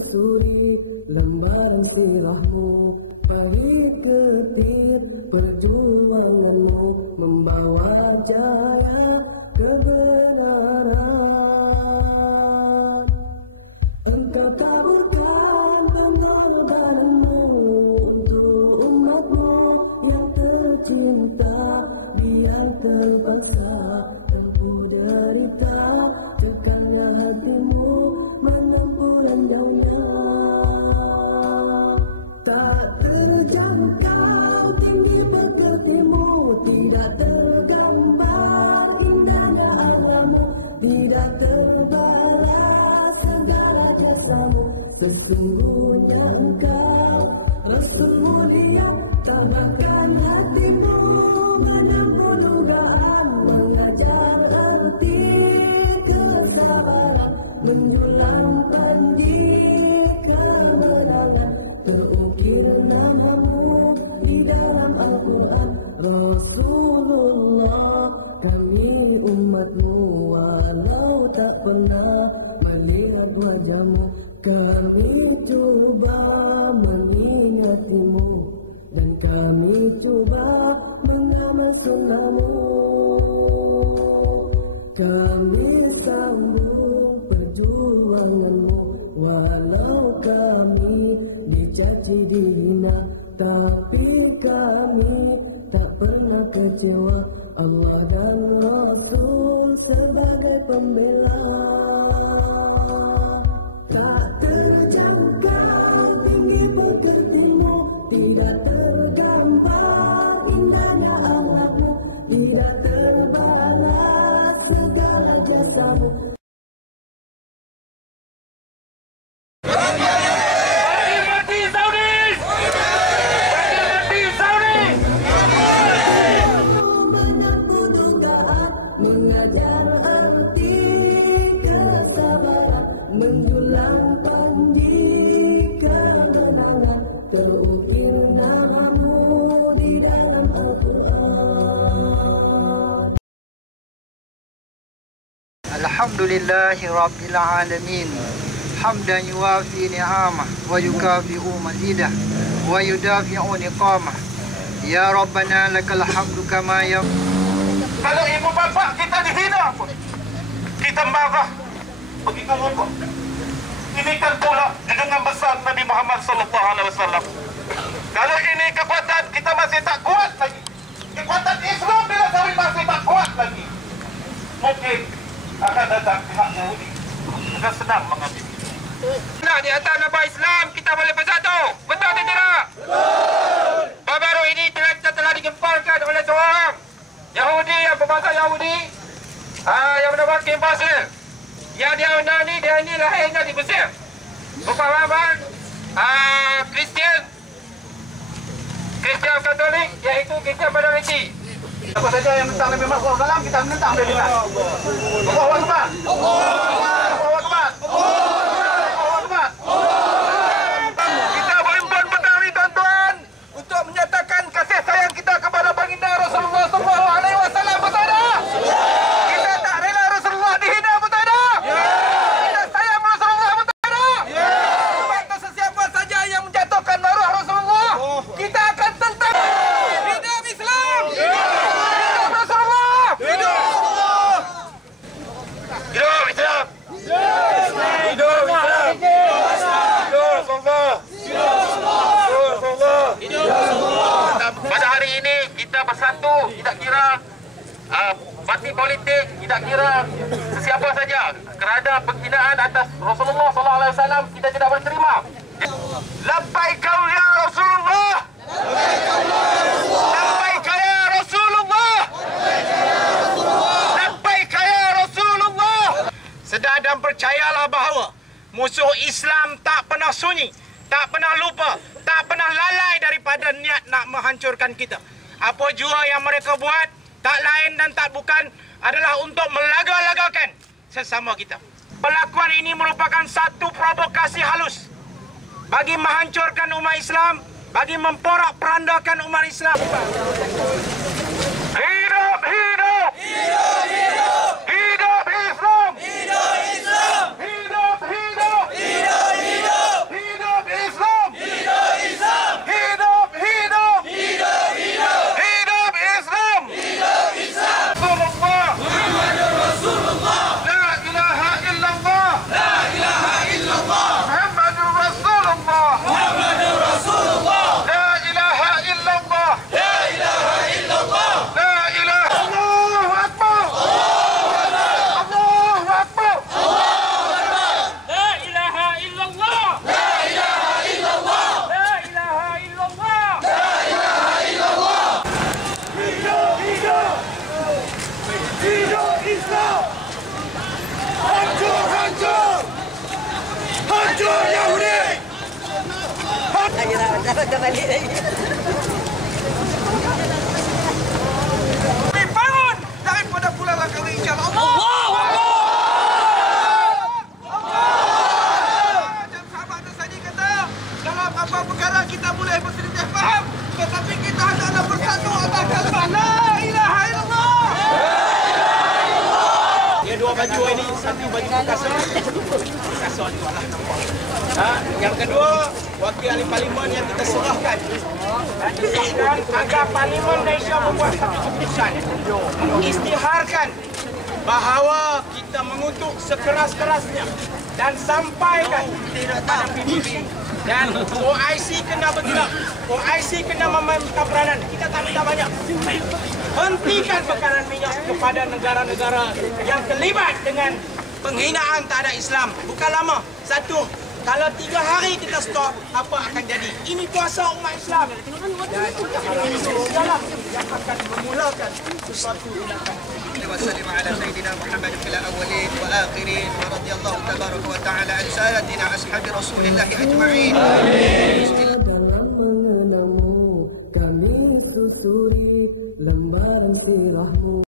telusuri lembaran sirahmu, pahit ketit perjuanganmu membawa jaya kebenaran. Engkau taburkan pengorbananmu untuk umatmu yang tercinta, biar terpaksa tempuh derita, tekannya hatimu menempuh rendahnya. Tak terjangkau tinggi pekertimu, tidak tergambar indahnya agamamu, tidak terbalas segala jasamu. Sesungguhnya engkau Rasul mulia, terbangkan hatimu menempuh dugaan, mengajar arti kesabaran, menjulang pendi kemenangan. Terukir namamu di dalam Al-Quran, Rasulullah, kami umatmu. Walau tak pernah melihat wajahmu, kami coba mengingatimu, dan kami coba mengamal sunnahmu. Kami sambung perjuanganmu, walau kami dicaci dihina, tapi kami tak pernah kecewa. Allah dan Rasul sebagai pembela. Tak terjangkau tinggi pekertimu, tidak tergambar indahnya akhlakmu, tidak terbalas segala jasamu. Mengajar arti kesabaran, menjulang pendidikan kemenangan. Terukir namamu di dalam Al-Quran. Alhamdulillahi Rabbil Alamin, hamdan yuwafi ni'amah wa yukafi'u mazidah wa yudafi'u niqamah. Ya Rabbana lakal hamdu kama ya. Kalau ibu bapa kita dihina pun, kita marah, pergi ke rokok. Ini kan pula junjungan besar Nabi Muhammad SAW. Kalau ini kekuatan kita masih tak kuat lagi, kekuatan Islam bila kami masih tak kuat lagi, mungkin akan datang pihak Yahudi dengan senang mengambil. Nah, di atas nama Islam kita boleh bersatu, betul atau tidak? Betul. Baru ini telah digemparkan oleh seorang Yahudi yang berbangsa Yahudi, yang bernama Kim Basil. Yang dia ini lahirnya di Mesir, berpahaman Kristian Katolik, iaitu Kristian Majoriti. Apa saja yang menentang Nabi Muhammad SAW, kita menentang dari mana? Allahu Akbar. Allahu Akbar. Allahu Akbar. Kita berhimpun petang ini, tuan-tuan, untuk menyatakan kasih sayang kita kepada baginda Rasulullah SAW. Betul tak? Kita tak rela Rasulullah dihina, betul tak? Kita sayang Rasulullah, betul tak? Sebab itu sesiapa saja yang menjatuhkan maruah Rasulullah, kita akan tentang. Hidup Islam! Hidup Rasulullah! Hidup Rasulullah! Hidup Islam! Hidup Islam! Hidup Rasulullah! Hidup Rasulullah! Hidup Rasulullah! Pada hari ini kita bersatu, tidak kira parti politik, tidak kira sesiapa saja, kerana penghinaan atas Rasulullah SAW kita tidak boleh terima. Labbaik ya Rasulullah, labbaik ya Rasulullah, labbaik ya Rasulullah. Sedar dan percayalah bahawa musuh Islam tak pernah sunyi, tak pernah lupa, tak pernah lalai daripada niat nak menghancurkan kita. Apa jua yang mereka buat, tak lain dan tak bukan adalah untuk melaga-lagakan sesama kita. Perlakuan ini merupakan satu provokasi halus bagi menghancurkan umat Islam, bagi memporak-perandakan umat Islam. Hidup, hidup! Hidup, hidup! Hidup Islam! Hidup Islam! Hidup, hidup! Hidup, hidup! Hancur, hancur! Hancur Yahudi! Bangun daripada pulang kami insya-Allah. Allahu Akbar. Dan sahabat tadi kata, dalam apa perkara kita boleh berselisih faham, tetapi kita hendaklah bersatu atas kalimah la ilaha illallah. Dia dua baju ini, satu baju kasar. Kasar jualah nampak. Yang kedua, wakil ahli parlimen yang kita serahkan. Dan agar parlimen Malaysia membuat satu keputusan mengisytiharkan bahawa kita mengutuk sekeras-kerasnya dan sampaikan kepada PBB dan OIC kena bergerak, OIC kena meminta peranan. Kita tak minta banyak. Hentikan bekalan minyak kepada negara-negara yang terlibat dengan penghinaan terhadap Islam. Bukan lama. Satu, kalau 3 hari kita stop, apa akan jadi? Ini kuasa umat Islam. Dan kita harap Islam yang akan memulakan sesuatu tindakan. وسلم على سيدنا محمد في الأولين وآخرين ورضي الله تبارك وتعالى عن سادتنا أصحاب رسول الله أجمعين. dalam mengenangmu, kami susuri lembaran sirahmu.